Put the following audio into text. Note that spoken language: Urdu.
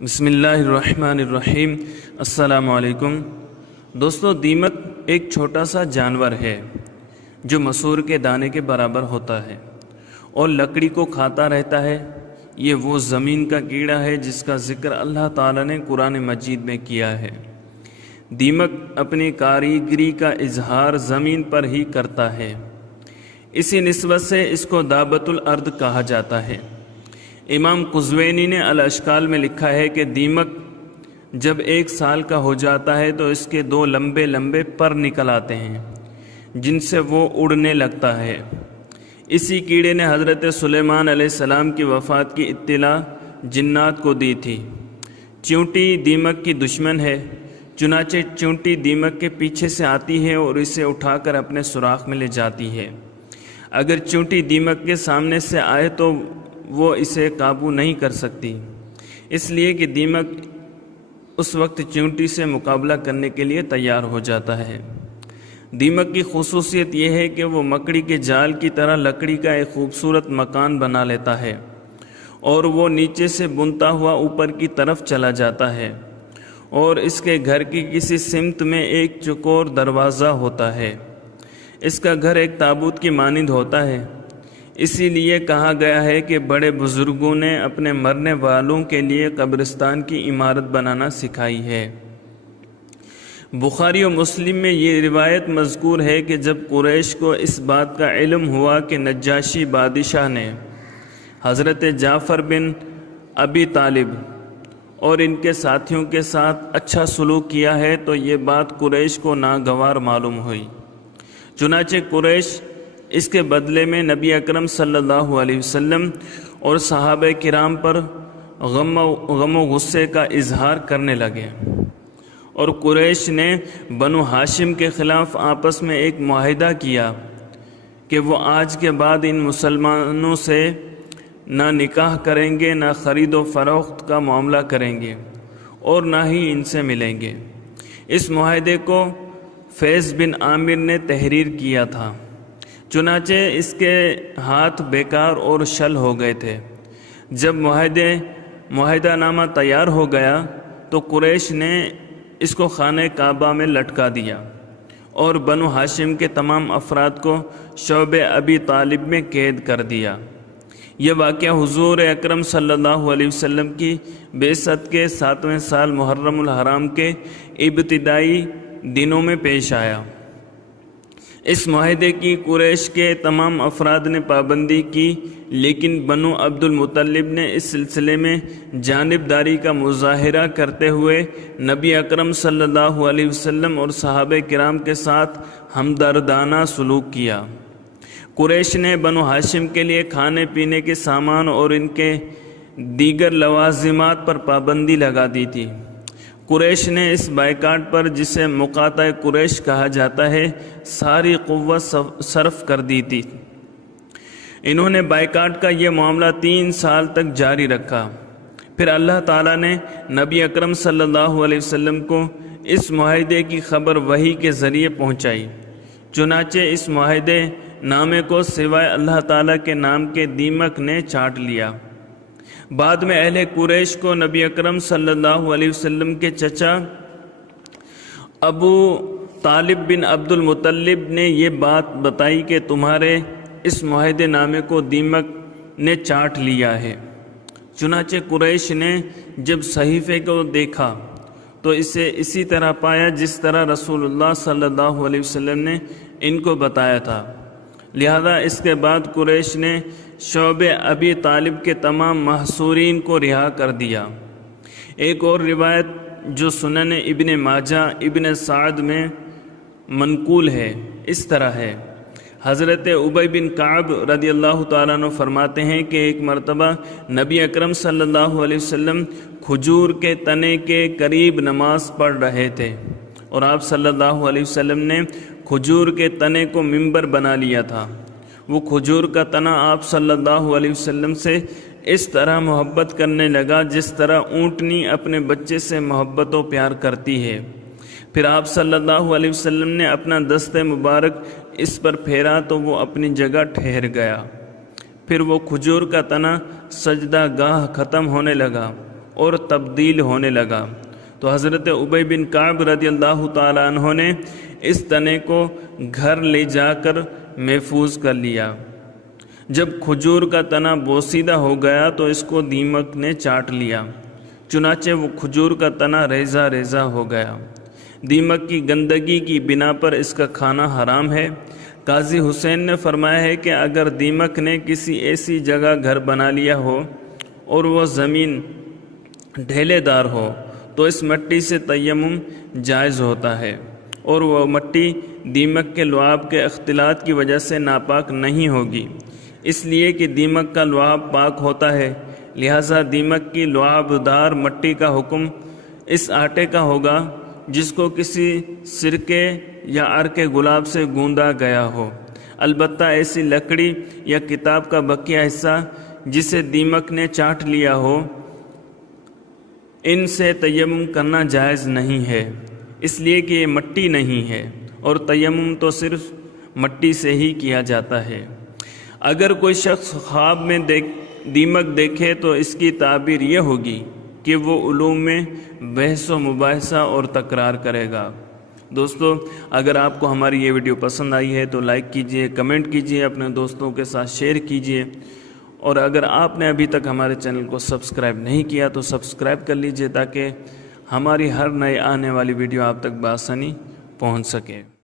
بسم اللہ الرحمن الرحیم۔ السلام علیکم دوستو، دیمک ایک چھوٹا سا جانور ہے جو مسور کے دانے کے برابر ہوتا ہے اور لکڑی کو کھاتا رہتا ہے۔ یہ وہ زمین کا کیڑا ہے جس کا ذکر اللہ تعالیٰ نے قرآن مجید میں کیا ہے۔ دیمک اپنی کاریگری کا اظہار زمین پر ہی کرتا ہے، اسی نسبت سے اس کو دابۃ الارض کہا جاتا ہے۔ امام قزوینی نے الاشکال میں لکھا ہے کہ دیمک جب 1 سال کا ہو جاتا ہے تو اس کے 2 لمبے لمبے پر نکل آتے ہیں جن سے وہ اڑنے لگتا ہے۔ اسی کیڑے نے حضرت سلیمان علیہ السلام کی وفات کی اطلاع جنات کو دی تھی۔ چیونٹی دیمک کی دشمن ہے، چنانچہ چیونٹی دیمک کے پیچھے سے آتی ہے اور اسے اٹھا کر اپنے سوراخ میں لے جاتی ہے۔ اگر چیونٹی دیمک کے سامنے سے آئے تو وہ اسے قابو نہیں کر سکتی، اس لیے کہ دیمک اس وقت چیونٹی سے مقابلہ کرنے کے لیے تیار ہو جاتا ہے۔ دیمک کی خصوصیت یہ ہے کہ وہ مکڑی کے جال کی طرح لکڑی کا ایک خوبصورت مکان بنا لیتا ہے اور وہ نیچے سے بنتا ہوا اوپر کی طرف چلا جاتا ہے، اور اس کے گھر کی کسی سمت میں ایک چوکور دروازہ ہوتا ہے۔ اس کا گھر ایک تابوت کی مانند ہوتا ہے، اسی لیے کہا گیا ہے کہ بڑے بزرگوں نے اپنے مرنے والوں کے لیے قبرستان کی عمارت بنانا سکھائی ہے۔ بخاری و مسلم میں یہ روایت مذکور ہے کہ جب قریش کو اس بات کا علم ہوا کہ نجاشی بادشاہ نے حضرت جعفر بن ابی طالب اور ان کے ساتھیوں کے ساتھ اچھا سلوک کیا ہے تو یہ بات قریش کو ناگوار معلوم ہوئی۔ چنانچہ قریش اس کے بدلے میں نبی اکرم صلی اللہ علیہ وسلم اور صحابہ کرام پر غم و غصے کا اظہار کرنے لگے، اور قریش نے بنو ہاشم کے خلاف آپس میں ایک معاہدہ کیا کہ وہ آج کے بعد ان مسلمانوں سے نہ نکاح کریں گے، نہ خرید و فروخت کا معاملہ کریں گے، اور نہ ہی ان سے ملیں گے۔ اس معاہدے کو فیض بن عامر نے تحریر کیا تھا، چنانچہ اس کے ہاتھ بیکار اور شل ہو گئے تھے۔ جب معاہدہ نامہ تیار ہو گیا تو قریش نے اس کو خانہ کعبہ میں لٹکا دیا اور بنو ہاشم کے تمام افراد کو شعب ابی طالب میں قید کر دیا۔ یہ واقعہ حضور اکرم صلی اللہ علیہ وسلم کی بعثت کے 7ویں سال محرم الحرام کے ابتدائی دنوں میں پیش آیا۔ اس معاہدے کی قریش کے تمام افراد نے پابندی کی، لیکن بنو عبد المطلب نے اس سلسلے میں جانبداری کا مظاہرہ کرتے ہوئے نبی اکرم صلی اللہ علیہ وسلم اور صحابہ کرام کے ساتھ ہمدردانہ سلوک کیا۔ قریش نے بنو ہاشم کے لیے کھانے پینے کے سامان اور ان کے دیگر لوازمات پر پابندی لگا دی تھی۔ قریش نے اس بائیکاٹ پر، جسے مقاطع قریش کہا جاتا ہے، ساری قوت صرف کر دی تھی۔ انہوں نے بائیکاٹ کا یہ معاملہ 3 سال تک جاری رکھا۔ پھر اللہ تعالیٰ نے نبی اکرم صلی اللہ علیہ وسلم کو اس معاہدے کی خبر وحی کے ذریعے پہنچائی، چنانچہ اس معاہدے نامے کو سوائے اللہ تعالیٰ کے نام کے دیمک نے چاٹ لیا۔ بعد میں اہل قریش کو نبی اکرم صلی اللہ علیہ وسلم کے چچا ابو طالب بن عبد المطلب نے یہ بات بتائی کہ تمہارے اس معاہدے نامے کو دیمک نے چاٹ لیا ہے۔ چنانچہ قریش نے جب صحیفے کو دیکھا تو اسے اسی طرح پایا جس طرح رسول اللہ صلی اللہ علیہ وسلم نے ان کو بتایا تھا، لہذا اس کے بعد قریش نے شعب ابی طالب کے تمام محصورین کو رہا کر دیا۔ ایک اور روایت جو سنن ابن ماجہ ابن سعد میں منقول ہے اس طرح ہے۔ حضرت ابی بن کعب رضی اللہ تعالیٰ عنہ فرماتے ہیں کہ ایک مرتبہ نبی اکرم صلی اللہ علیہ وسلم کھجور کے تنے کے قریب نماز پڑھ رہے تھے، اور آپ صلی اللہ علیہ وسلم نے کھجور کے تنے کو منبر بنا لیا تھا۔ وہ کھجور کا تنا آپ صلی اللہ علیہ وسلم سے اس طرح محبت کرنے لگا جس طرح اونٹنی اپنے بچے سے محبت و پیار کرتی ہے۔ پھر آپ صلی اللہ علیہ وسلم نے اپنا دست مبارک اس پر پھیرا تو وہ اپنی جگہ ٹھہر گیا۔ پھر وہ کھجور کا تنا سجدہ گاہ ختم ہونے لگا اور تبدیل ہونے لگا۔ تو حضرت ابی بن کعب رضی اللہ تعالیٰ عنہ نے اس تنے کو گھر لے جا کر محفوظ کر لیا۔ جب کھجور کا تنا بوسیدہ ہو گیا تو اس کو دیمک نے چاٹ لیا، چنانچہ وہ کھجور کا تنا ریزہ ریزہ ہو گیا۔ دیمک کی گندگی کی بنا پر اس کا کھانا حرام ہے۔ قاضی حسین نے فرمایا ہے کہ اگر دیمک نے کسی ایسی جگہ گھر بنا لیا ہو اور وہ زمین ڈھیلے دار ہو تو اس مٹی سے تیمم جائز ہوتا ہے، اور وہ مٹی دیمک کے لعاب کے اختلاط کی وجہ سے ناپاک نہیں ہوگی، اس لیے کہ دیمک کا لعاب پاک ہوتا ہے۔ لہٰذا دیمک کی لعاب دار مٹی کا حکم اس آٹے کا ہوگا جس کو کسی سرکے یا عرق گلاب سے گوندا گیا ہو، البتہ ایسی لکڑی یا کتاب کا بقیہ حصہ جسے دیمک نے چاٹ لیا ہو، ان سے تیمم کرنا جائز نہیں ہے، اس لیے کہ یہ مٹی نہیں ہے، اور تیمم تو صرف مٹی سے ہی کیا جاتا ہے۔ اگر کوئی شخص خواب میں دیمک دیکھے تو اس کی تعبیر یہ ہوگی کہ وہ علوم میں بحث و مباحثہ اور تکرار کرے گا۔ دوستو، اگر آپ کو ہماری یہ ویڈیو پسند آئی ہے تو لائک کیجئے، کمنٹ کیجئے، اپنے دوستوں کے ساتھ شیئر کیجئے، اور اگر آپ نے ابھی تک ہمارے چینل کو سبسکرائب نہیں کیا تو سبسکرائب کر لیجئے تاکہ ہماری ہر نئے آنے والی ویڈیو آپ تک بآسانی پہنچ سکے۔